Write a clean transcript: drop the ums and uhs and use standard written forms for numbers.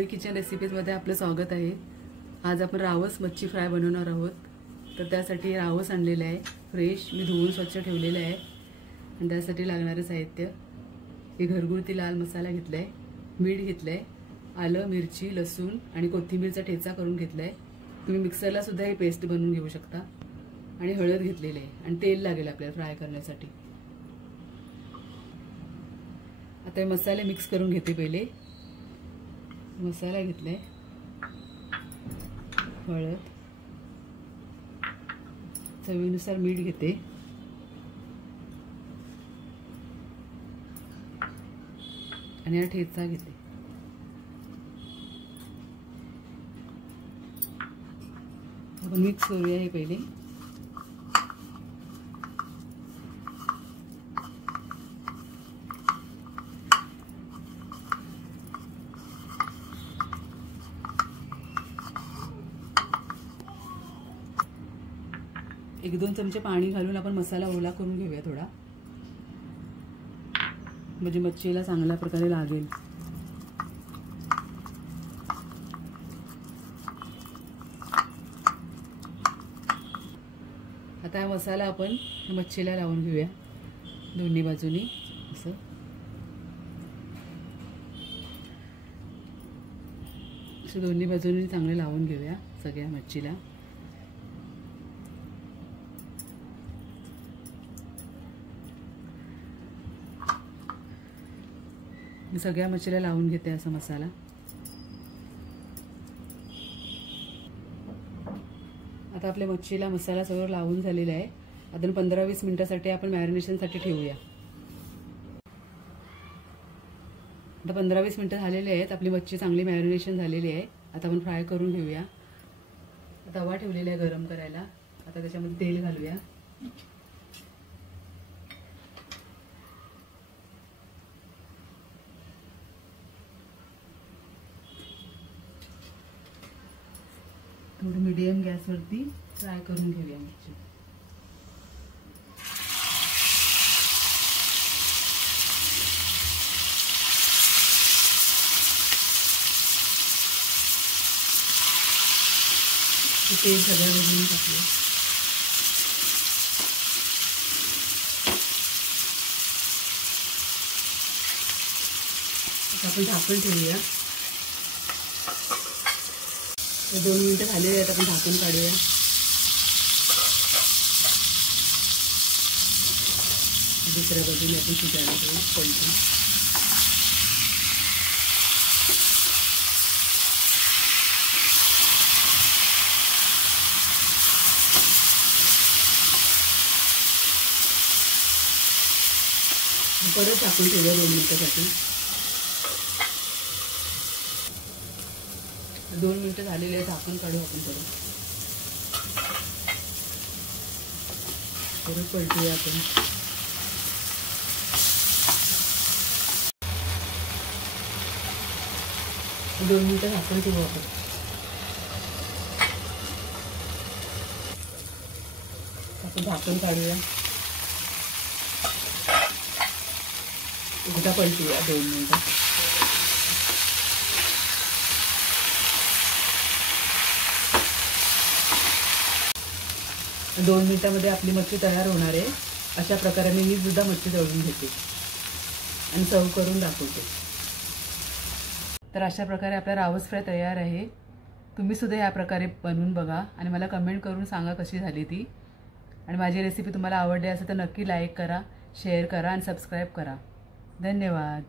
कोमळी kitchen रेसिपीजमध्ये आपलं स्वागत आहे। आज आपण रावस मच्छी फ्राय बनवणार आहोत। तर त्यासाठी रावस आणलेले आहे फ्रेश, मी धुवून स्वच्छ ठेवलेले आहे। आणि त्यासाठी लागणारे साहित्य हे घरगुती लाल मसाला घेतलाय, मीठ घेतलंय, आलं मिरची लसूण आणि कोथिंबीरचा ठेचा करून घेतलाय। तुम्ही मिक्सरला सुद्धा ही पेस्ट बनवून घेऊ शकता। आणि हळद घेतलेली आहे आणि तेल लागेल आपल्याला फ्राय करण्यासाठी। आता हे मसाले मिक्स करून घेते। पहिले मसाला घेतलाय, हळद, चवीनुसार मीठ घेते, आणि हा ठेचा घेते। आपण मिक्स करूया हे पहिले। एक दोन चमचे पाणी घालून आपण मसाला ओला करून घेऊया थोडा, म्हणजे मच्छीला चांगल्या प्रकारे लागेल। आता हा मसाला आपण मच्छीला लावून घेऊया दोन्ही बाजूनी। असं दोन्ही बाजूनी चांगले लावून घेऊया सगळ्या मच्छीला। मी सगळ्या मच्छीला लावून घेते असा मसाला। आता आपल्या मच्छीला मसाला सगळं लावून झालेला आहे। आता 15-20 मिनिटांसाठी आपण मॅरिनेशनसाठी ठेवूया। आता 15-20 मिनिटं झालेले आहेत, आपली मच्छी चांगली मॅरिनेशन झालेली आहे। आता आपण फ्राय करून घेऊया। तवा ठेवलेला आहे गरम करायला, आता त्याच्यामध्ये तेल घालूया। थोडं मीडियम गॅसवरती फ्राय करून घेऊया मच्छी। तेल सगळं बदलून टाकलं। आपण झाकण ठेवूया। 2 मिनिटं झालेली आहेत, आपण झाकण काढूया। दुसऱ्या बाजूने आपण शिजायला ठेवू पलटून। परत झाकून ठेवूया 2 मिनिटांसाठी। 2 मिनिटं झालेले आहेत, झाकण काढू आपण परत पलटूया आपण। 2 मिनिटं झाकण ठेवू आपण। आपण झाकण काढूया, एकदा पलटूया 2 मिनिटं। 2 मिनिटांमध्ये आपली मच्छी तयार होणार आहे। अशा प्रकारे मी सुद्धा मच्छी तळून घेते आणि सर्व करून दाखवते। तर अशा प्रकारे आपला रावस फ्राय तयार आहे। तुम्ही सुद्धा या प्रकारे बनवून बघा आणि मला कमेंट करून सांगा कशी झाली ती। आणि माझी रेसिपी तुम्हाला आवडली असेल तर नक्की लाईक करा, शेअर करा आणि सबस्क्राईब करा। धन्यवाद।